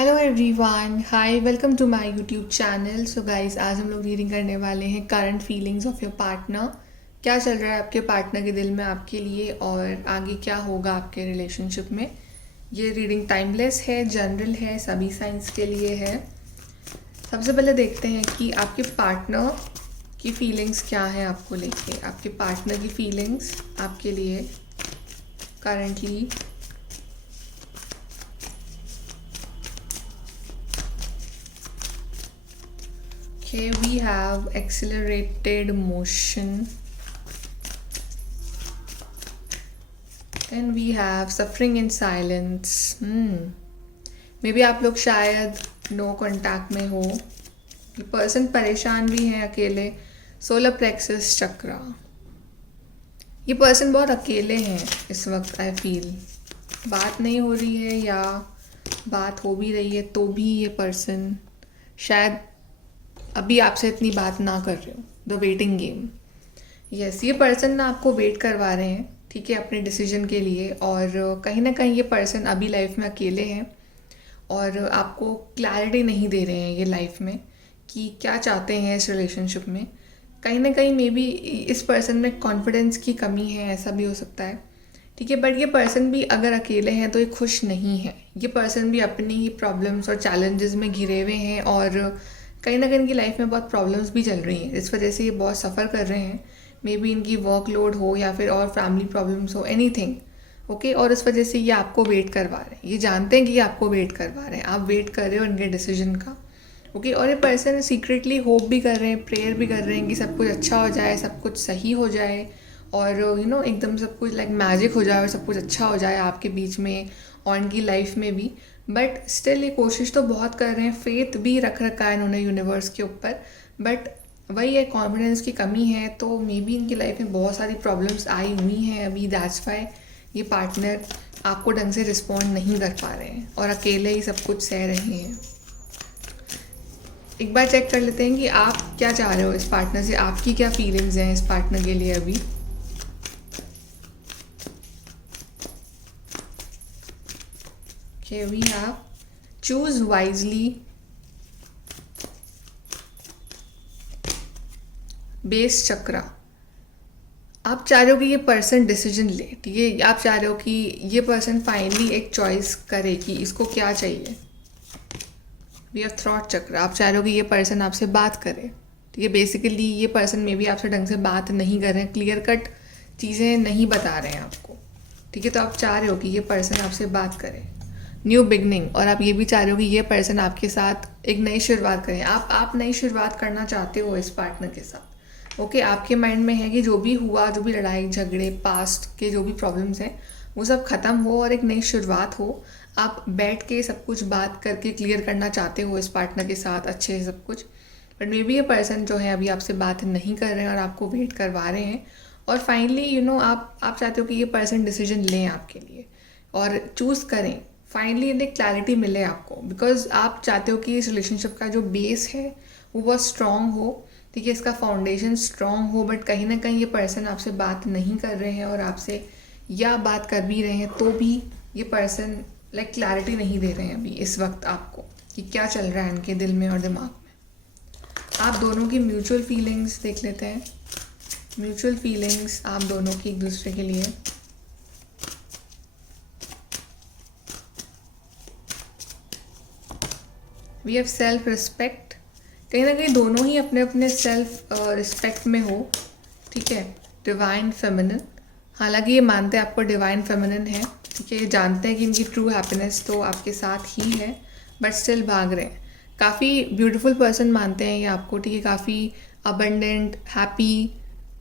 Hello everyone, hi, welcome to my YouTube channel. So guys, आज हम लोग reading करने वाले हैं current feelings of your partner. क्या चल रहा है आपके पार्टनर के दिल में आपके लिए और आगे क्या होगा आपके रिलेशनशिप में। ये रीडिंग टाइमलेस है, जनरल है, सभी साइंस के लिए है। सबसे पहले देखते हैं कि आपके पार्टनर की फीलिंग्स क्या है आपको लेके। आपके पार्टनर की फीलिंग्स आपके लिए currently. Okay, we have accelerated motion. Then we have suffering in silence. May be आप लोग शायद नो कांटेक्ट में हो। ये पर्सन परेशान भी है, अकेले। सोलर प्लेक्सस चक्रा। ये पर्सन बहुत अकेले हैं इस वक्त। आई फील बात नहीं हो रही है या बात हो भी रही है तो भी ये पर्सन शायद अभी आपसे इतनी बात ना कर रहे हो। The waiting game. यस, ये पर्सन ना आपको वेट करवा रहे हैं, ठीक है, अपने डिसीजन के लिए। और कहीं ना कहीं ये पर्सन अभी लाइफ में अकेले हैं और आपको क्लैरिटी नहीं दे रहे हैं ये लाइफ में कि क्या चाहते हैं इस रिलेशनशिप में। कहीं ना कहीं मे बी इस पर्सन में कॉन्फिडेंस की कमी है, ऐसा भी हो सकता है, ठीक है। बट ये पर्सन भी अगर अकेले हैं तो ये खुश नहीं है। ये पर्सन भी अपनी ही प्रॉब्लम्स और चैलेंजेस में घिरे हुए हैं और कहीं ना कहीं इनकी लाइफ में बहुत प्रॉब्लम्स भी चल रही हैं। इस वजह से ये बहुत सफ़र कर रहे हैं। मे बी इनकी वर्कलोड हो या फिर और फैमिली प्रॉब्लम्स हो, एनीथिंग, ओके। और इस वजह से ये आपको वेट करवा रहे हैं। ये जानते हैं कि ये आपको वेट करवा रहे हैं, आप वेट कर रहे हो इनके डिसीजन का, ओके। और ये पर्सन सीक्रेटली होप भी कर रहे हैं, प्रेयर भी कर रहे हैं कि सब कुछ अच्छा हो जाए, सब कुछ सही हो जाए और एकदम सब कुछ लाइक मैजिक हो जाए और सब कुछ अच्छा हो जाए आपके बीच में और इनकी लाइफ में भी। बट स्टिल ये कोशिश तो बहुत कर रहे हैं, फेथ भी रख रखा है इन्होंने यूनिवर्स के ऊपर। बट वही है, कॉन्फिडेंस की कमी है। तो मे बी इनकी लाइफ में बहुत सारी प्रॉब्लम्स आई हुई हैं अभी। दैट्स वाई ये पार्टनर आपको ढंग से रिस्पॉन्ड नहीं कर पा रहे हैं और अकेले ही सब कुछ सह रहे हैं। एक बार चेक कर लेते हैं कि आप क्या चाह रहे हो इस पार्टनर से, आपकी क्या फीलिंग्स हैं इस पार्टनर के लिए अभी। Okay, we have choose wisely, base chakra. आप चाह रहे हो कि ये पर्सन डिसीजन ले, ठीक है। आप चाह रहे हो कि ये पर्सन फाइनली एक चॉइस करे कि इसको क्या चाहिए। वी हैव थॉट चक्रा। आप चाह रहे हो कि ये पर्सन आपसे बात करे, ठीक है। बेसिकली ये पर्सन में भी आपसे ढंग से बात नहीं कर रहे हैं, क्लियर कट चीज़ें नहीं बता रहे हैं आपको, ठीक है। तो आप चाह रहे हो कि ये पर्सन आपसे बात करे, न्यू बिगनिंग। और आप ये भी चाह रहे हो कि ये पर्सन आपके साथ एक नई शुरुआत करें। आप नई शुरुआत करना चाहते हो इस पार्टनर के साथ, ओके। आपके माइंड में है कि जो भी हुआ, जो भी लड़ाई झगड़े, पास्ट के जो भी प्रॉब्लम्स हैं, वो सब ख़त्म हो और एक नई शुरुआत हो। आप बैठ के सब कुछ बात करके क्लियर करना चाहते हो इस पार्टनर के साथ अच्छे से सब कुछ। बट मे बी ये पर्सन जो है अभी आपसे बात नहीं कर रहे हैं और आपको वेट करवा रहे हैं। और फाइनली आप चाहते हो कि ये पर्सन डिसीजन लें आपके लिए और चूज़ करें। फाइनली एक क्लैरिटी मिले आपको, बिकॉज आप चाहते हो कि इस रिलेशनशिप का जो बेस है वो बहुत स्ट्रॉन्ग हो, ठीक है, इसका फाउंडेशन स्ट्रॉन्ग हो। बट कहीं ना कहीं ये पर्सन आपसे बात नहीं कर रहे हैं और आपसे या बात कर भी रहे हैं तो भी ये पर्सन लाइक क्लैरिटी नहीं दे रहे हैं अभी इस वक्त आपको कि क्या चल रहा है इनके दिल में और दिमाग में। आप दोनों की म्यूचुअल फीलिंग्स देख लेते हैं। म्यूचुअल फीलिंग्स आप दोनों की एक दूसरे के लिए। We have self respect. कहीं ना कहीं दोनों ही अपने अपने सेल्फ रिस्पेक्ट में हो, ठीक है। Divine feminine. हालांकि ये मानते हैं आपको डिवाइन फेमिनिन है, ठीक है। ये जानते हैं कि इनकी ट्रू हैप्पीनेस तो आपके साथ ही है, बट स्टिल भाग रहे हैं। काफ़ी ब्यूटीफुल पर्सन मानते हैं ये आपको, ठीक है। काफ़ी अबंडेंट, हैप्पी।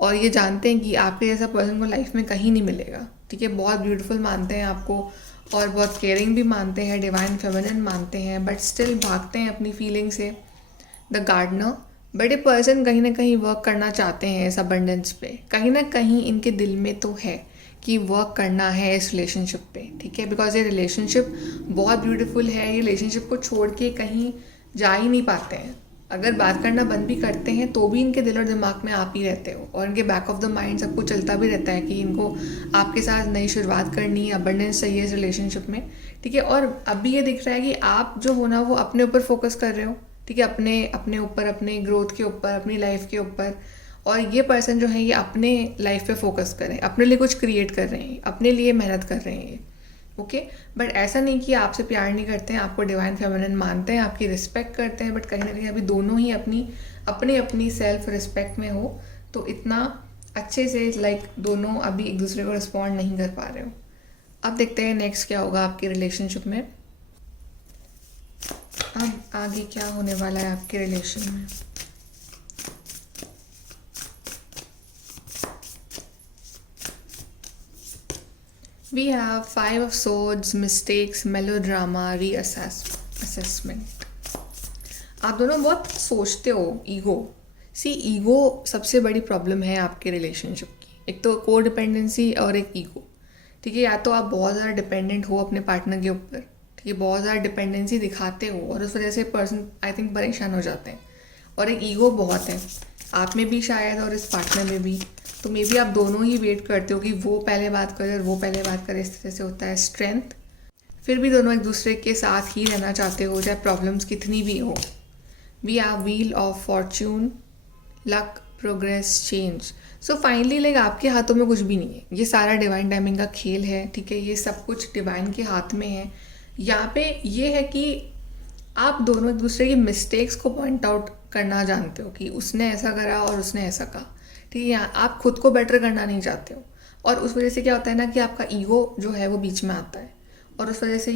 और ये जानते हैं कि आपके जैसा पर्सन को लाइफ में कहीं नहीं मिलेगा, ठीक है। बहुत ब्यूटीफुल मानते हैं आपको और बहुत केयरिंग भी मानते हैं, डिवाइन फेमिनिन मानते हैं, बट स्टिल भागते हैं अपनी फीलिंग से। The gardener. बट ये पर्सन कहीं ना कहीं वर्क करना चाहते हैं इस अबंडेंस पे। कहीं ना कहीं इनके दिल में तो है कि वर्क करना है इस रिलेशनशिप पे, ठीक है। बिकॉज ये रिलेशनशिप बहुत ब्यूटीफुल है। ये रिलेशनशिप को छोड़ के कहीं जा ही नहीं पाते हैं, अगर बात करना बंद भी करते हैं तो भी इनके दिल और दिमाग में आप ही रहते हो, और इनके बैक ऑफ द माइंड सबको चलता भी रहता है कि इनको आपके साथ नई शुरुआत करनी है, अबंडेंस चाहिए इस रिलेशनशिप में, ठीक है। और अभी ये दिख रहा है कि आप जो हो ना वो अपने ऊपर फोकस कर रहे हो, ठीक है, अपने अपने ऊपर, अपने ग्रोथ के ऊपर, अपनी लाइफ के ऊपर। और ये पर्सन जो है ये अपने लाइफ पे फोकस कर रहे हैं, अपने लिए कुछ क्रिएट कर रहे हैं, अपने लिए मेहनत कर रहे हैं, ओके। बट ऐसा नहीं कि आपसे प्यार नहीं करते हैं, आपको डिवाइन फेमिनिन मानते हैं, आपकी रिस्पेक्ट करते हैं, बट कहीं ना कहीं अभी दोनों ही अपनी अपनी सेल्फ रिस्पेक्ट में हो, तो इतना अच्छे से दोनों अभी एक दूसरे को रिस्पॉन्ड नहीं कर पा रहे हो। अब देखते हैं नेक्स्ट क्या होगा आपके रिलेशनशिप में। अब आगे क्या होने वाला है आपके रिलेशन में। We have 5 of Swords, mistakes, melodrama, reassessment. आप दोनों बहुत सोचते हो, ईगो सबसे बड़ी प्रॉब्लम है आपके रिलेशनशिप की। एक तो को डिपेंडेंसी और एक ईगो, ठीक है। या तो आप बहुत ज़्यादा डिपेंडेंट हो अपने पार्टनर के ऊपर, ठीक है, बहुत ज़्यादा डिपेंडेंसी दिखाते हो और उस वजह से पर्सन आई थिंक परेशान हो जाते हैं। और एक ईगो बहुत है आप में भी शायद और इस पार्टनर में भी, तो मे बी आप दोनों ही वेट करते हो कि वो पहले बात करे और वो पहले बात करे, इस तरह से होता है स्ट्रेंथ। फिर भी दोनों एक दूसरे के साथ ही रहना चाहते हो चाहे प्रॉब्लम्स कितनी भी हो। We are wheel of fortune, luck, progress, change. So finally आपके हाथों में कुछ भी नहीं है, ये सारा डिवाइन टाइमिंग का खेल है, ठीक है। ये सब कुछ डिवाइन के हाथ में है। यहाँ पे ये है कि आप दोनों एक दूसरे की मिस्टेक्स को पॉइंट आउट करना जानते हो कि उसने ऐसा करा और उसने ऐसा कहा, ठीक है। आप खुद को बेटर करना नहीं चाहते हो, और उस वजह से क्या होता है ना कि आपका ईगो जो है वो बीच में आता है, और उस वजह से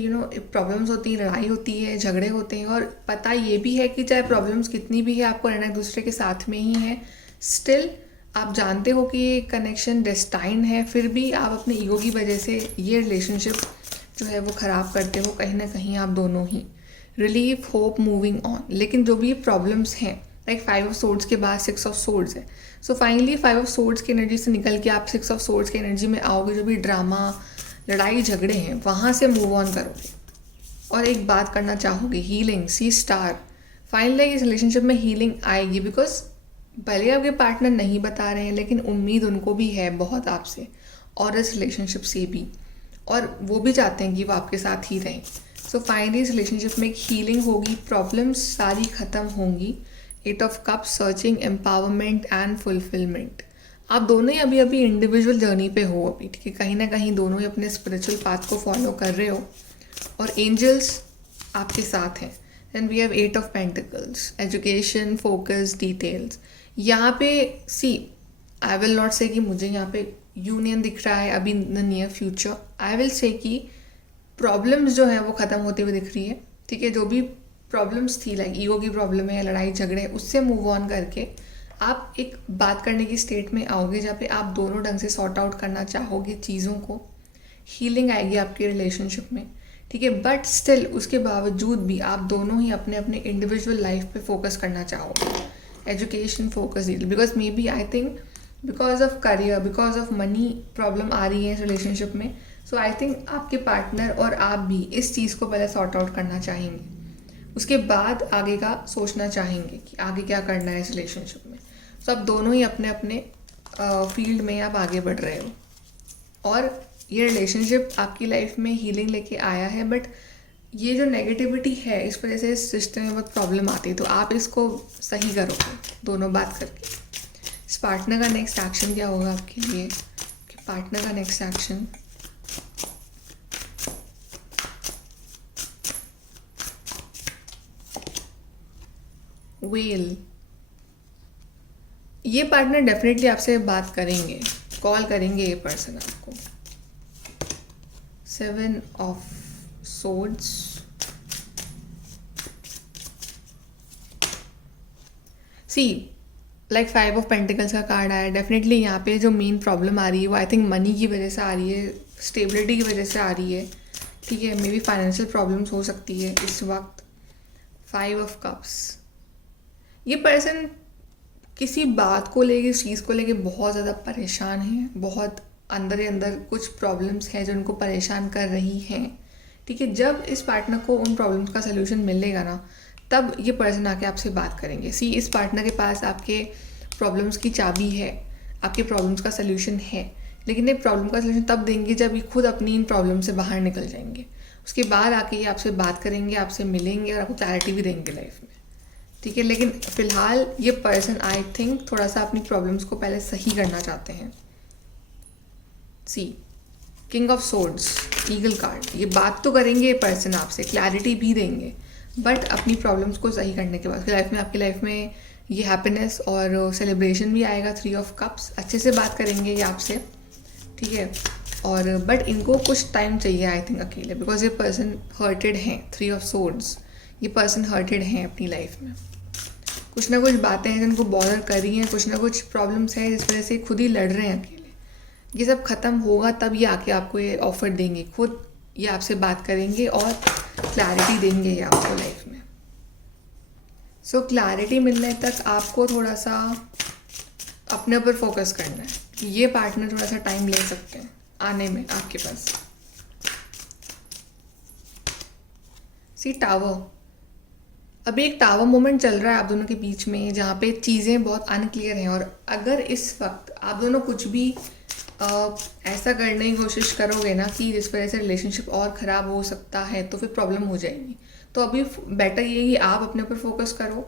प्रॉब्लम्स होती हैं, लड़ाई होती है, झगड़े होते हैं। और पता ये भी है कि चाहे प्रॉब्लम्स कितनी भी है आपको रहना एक दूसरे के साथ में ही है, स्टिल आप जानते हो कि ये कनेक्शन डेस्टाइन है, फिर भी आप अपने ईगो की वजह से ये रिलेशनशिप जो है वो ख़राब करते हो कहीं ना कहीं आप दोनों ही। Relief, hope, moving on. लेकिन जो भी प्रॉब्लम्स हैं 5 ऑफ सोर्ड्स के बाद 6 ऑफ सोर्ड्स है, सो फाइनली 5 ऑफ सोर्ड्स की एनर्जी से निकल के आप 6 ऑफ सोर्ड्स की एनर्जी में आओगे। जो भी ड्रामा, लड़ाई झगड़े हैं वहाँ से मूव ऑन करोगे और एक बात करना चाहोगे, हीलिंग, सी स्टार। फाइनली इस रिलेशनशिप में हीलिंग आएगी, बिकॉज भले आपके पार्टनर नहीं बता रहे हैं लेकिन उम्मीद उनको भी है बहुत आपसे और इस रिलेशनशिप से भी, और वो भी चाहते हैं कि वो आपके साथ ही रहें। सो फाइनली इस रिलेशनशिप में एक हीलिंग होगी, प्रॉब्लम्स सारी ख़त्म होंगी। 8 of cup, searching, empowerment and fulfilment. आप दोनों ही अभी इंडिविजुअल जर्नी पे हो अभी, ठीक है। कहीं ना कहीं दोनों ही अपने स्पिरिचुअल पाथ को फॉलो कर रहे हो और एंजल्स आपके साथ हैं। Then we have 8 of pentacles, education, focus, details. यहाँ पे आई विल नॉट से कि मुझे यहाँ पे यूनियन दिख रहा है अभी in the near future. I will say कि प्रॉब्लम्स जो है वो ख़त्म होती हुई दिख रही है, ठीक है। जो भी प्रॉब्लम्स थी ईगो की प्रॉब्लम है, लड़ाई झगड़े, उससे मूव ऑन करके आप एक बात करने की स्टेट में आओगे जहाँ पे आप दोनों ढंग से सॉर्ट आउट करना चाहोगे चीज़ों को। हीलिंग आएगी आपके रिलेशनशिप में, ठीक है। बट स्टिल उसके बावजूद भी आप दोनों ही अपने अपने इंडिविजुअल लाइफ पे फोकस करना चाहोगे। Education, focus, because may be I think because of career, because of money problem आ रही है इस रिलेशनशिप में। सो आई थिंक आपके पार्टनर और आप भी इस चीज़ को पहले सॉर्ट आउट करना चाहेंगे, उसके बाद आगे का सोचना चाहेंगे कि आगे क्या करना है इस रिलेशनशिप में। सो आप दोनों ही अपने अपने फील्ड में आप आगे बढ़ रहे हो और ये रिलेशनशिप आपकी लाइफ में हीलिंग लेके आया है। बट ये जो नेगेटिविटी है इस वजह से इस सिस्टम में बहुत प्रॉब्लम आती है, तो आप इसको सही करोगे दोनों बात करके। इस पार्टनर का नेक्स्ट एक्शन क्या होगा आपके लिए, कि पार्टनर का नेक्स्ट एक्शन वेल। ये पार्टनर डेफिनेटली आपसे बात करेंगे, कॉल करेंगे ये पर्सन आपको। 7 of swords, like 5 of pentacles का कार्ड आया। डेफिनेटली यहाँ पे जो मेन प्रॉब्लम आ रही है वो आई थिंक मनी की वजह से आ रही है, स्टेबिलिटी की वजह से आ रही है, ठीक है। मे बी फाइनेंशियल प्रॉब्लम्स हो सकती है इस वक्त। 5 ऑफ कप्स, ये पर्सन किसी बात को लेके, इस चीज़ को लेके बहुत ज़्यादा परेशान है, बहुत अंदर ही अंदर कुछ प्रॉब्लम्स हैं जो उनको परेशान कर रही हैं, ठीक है। जब इस पार्टनर को उन प्रॉब्लम्स का सलूशन मिलेगा ना, तब ये पर्सन आके आपसे बात करेंगे। सी, इस पार्टनर के पास आपके प्रॉब्लम्स की चाबी है, आपके प्रॉब्लम्स का सल्यूशन है, लेकिन ये प्रॉब्लम का सल्यूशन तब देंगे जब ये खुद अपनी इन प्रॉब्लम से बाहर निकल जाएंगे। उसके बाद आके ये आपसे बात करेंगे, आपसे मिलेंगे और आपको क्लैरिटी भी देंगे लाइफ में, ठीक है। लेकिन फ़िलहाल ये पर्सन आई थिंक थोड़ा सा अपनी प्रॉब्लम्स को पहले सही करना चाहते हैं। See, king of swords, eagle card, ये बात तो करेंगे ये पर्सन आपसे, क्लैरिटी भी देंगे, बट अपनी प्रॉब्लम्स को सही करने के बाद लाइफ में, आपकी लाइफ में ये हैप्पीनेस और सेलिब्रेशन भी आएगा। 3 ऑफ कप्स, अच्छे से बात करेंगे ये आपसे, ठीक है। और बट इनको कुछ टाइम चाहिए आई थिंक अकेले, बिकॉज ये पर्सन हर्टेड हैं। 3 ऑफ सोर्ड्स, ये पर्सन हर्टेड हैं अपनी लाइफ में। कुछ ना कुछ बातें हैं जिनको बॉदर कर रही हैं, कुछ ना कुछ प्रॉब्लम्स हैं जिस वजह से खुद ही लड़ रहे हैं अकेले। ये सब ख़त्म होगा तब ये आके आपको ये ऑफ़र देंगे, खुद ये आपसे बात करेंगे और क्लैरिटी देंगे ये आपको लाइफ में। सो क्लैरिटी मिलने तक आपको थोड़ा सा अपने ऊपर फोकस करना है। ये पार्टनर थोड़ा सा टाइम ले सकते हैं आने में आपके पास। सी, टावर, अभी एक टावर मोमेंट चल रहा है आप दोनों के बीच में, जहाँ पे चीज़ें बहुत अनक्लियर हैं। और अगर इस वक्त आप दोनों कुछ भी ऐसा करने की कोशिश करोगे ना कि जिस वजह से रिलेशनशिप और ख़राब हो सकता है, तो फिर प्रॉब्लम हो जाएगी। तो अभी बेटर ये कि आप अपने ऊपर फोकस करो,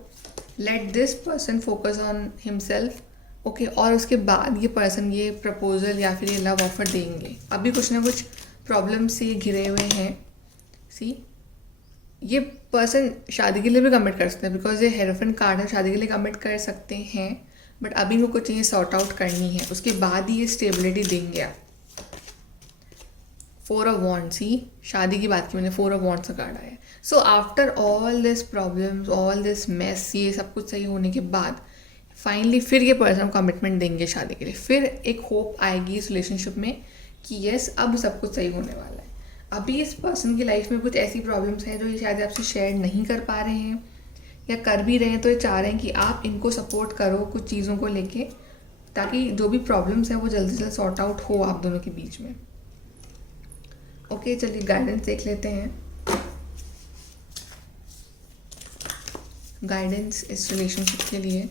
let this person focus on himself, okay. और उसके बाद ये पर्सन ये प्रपोजल या फिर ये लव ऑफर देंगे। अभी कुछ ना कुछ प्रॉब्लम से घिरे हुए हैं। सी, ये पर्सन शादी के लिए भी कमिट कर सकते हैं, बिकॉज ये हेरोफेंट कार्ड है, शादी के लिए कमिट कर सकते हैं, बट अभी इनको कुछ चीज़ें सॉर्ट आउट करनी है, उसके बाद ही ये स्टेबिलिटी देंगे आप। 4 ऑफ वॉन्ड्स, ही शादी की बात की मैंने, 4 ऑफ वॉन्ड्स का कार्ड आया। So after all this problems, all this mess, ये सब कुछ सही होने के बाद फाइनली फिर ये पर्सन कमिटमेंट देंगे शादी के लिए। फिर एक होप आएगी इस रिलेशनशिप में कि यस, अब सब कुछ सही होने वाला है। अभी इस पर्सन की लाइफ में कुछ ऐसी प्रॉब्लम्स हैं जो ये शायद आपसे शेयर नहीं कर पा रहे हैं, या कर भी रहे हैं तो ये चाह रहे हैं कि आप इनको सपोर्ट करो कुछ चीज़ों को लेके, ताकि जो भी प्रॉब्लम्स हैं वो जल्दी से जल्द सॉर्ट आउट हो आप दोनों के बीच में। ओके, चलिए गाइडेंस देख लेते हैं। गाइडेंस इस रिलेशनशिप के लिए।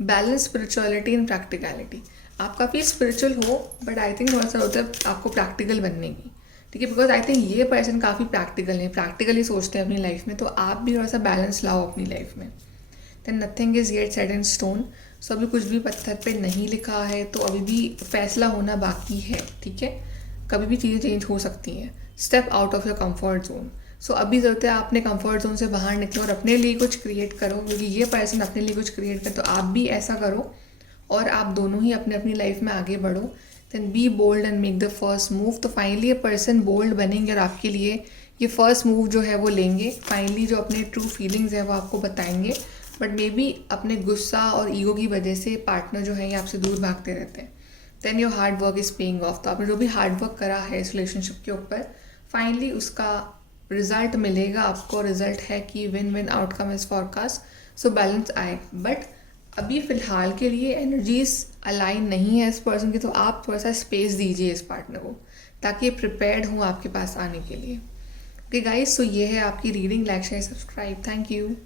Balance spirituality and practicality. आप काफ़ी स्पिरिचुअल हो, बट आई थिंक थोड़ा सा होता है आपको प्रैक्टिकल बनने की, ठीक है। बिकॉज आई थिंक ये पर्सन काफ़ी प्रैक्टिकल है, प्रैक्टिकली सोचते हैं अपनी लाइफ में, तो आप भी थोड़ा सा बैलेंस लाओ अपनी लाइफ में। Then nothing is yet set in stone. So अभी कुछ भी पत्थर पे नहीं लिखा है, तो अभी भी फैसला होना बाकी है, ठीक है। कभी भी चीज़ें चेंज हो सकती हैं। Step out of your comfort zone. So अभी ज़रूरत है अपने कंफर्ट जोन से बाहर निकलो और अपने लिए कुछ क्रिएट करो, क्योंकि ये पर्सन अपने लिए कुछ क्रिएट करे, तो आप भी ऐसा करो और आप दोनों ही अपने अपनी लाइफ में आगे बढ़ो। Then be bold and make the first move. तो फाइनली ये पर्सन बोल्ड बनेंगे और आपके लिए ये फर्स्ट मूव जो है वो लेंगे। फाइनली जो अपने ट्रू फीलिंग्स है वो आपको बताएंगे, बट मे बी अपने गुस्सा और ईगो की वजह से पार्टनर जो है ये आपसे दूर भागते रहते हैं। Then your hard work is paying off. तो आपने जो भी हार्ड वर्क करा है इस रिलेशनशिप के ऊपर, फाइनली उसका रिजल्ट मिलेगा आपको। रिजल्ट है कि win win outcome is forecast. So balance आए, बट अभी फ़िलहाल के लिए एनर्जीज अलाइन नहीं है इस पर्सन की, तो आप थोड़ा सा स्पेस दीजिए इस पार्टनर को, ताकि ये प्रिपेयर्ड हूँ आपके पास आने के लिए। ओके गाइस, सो ये है आपकी reading. Like share subscribe. Thank you.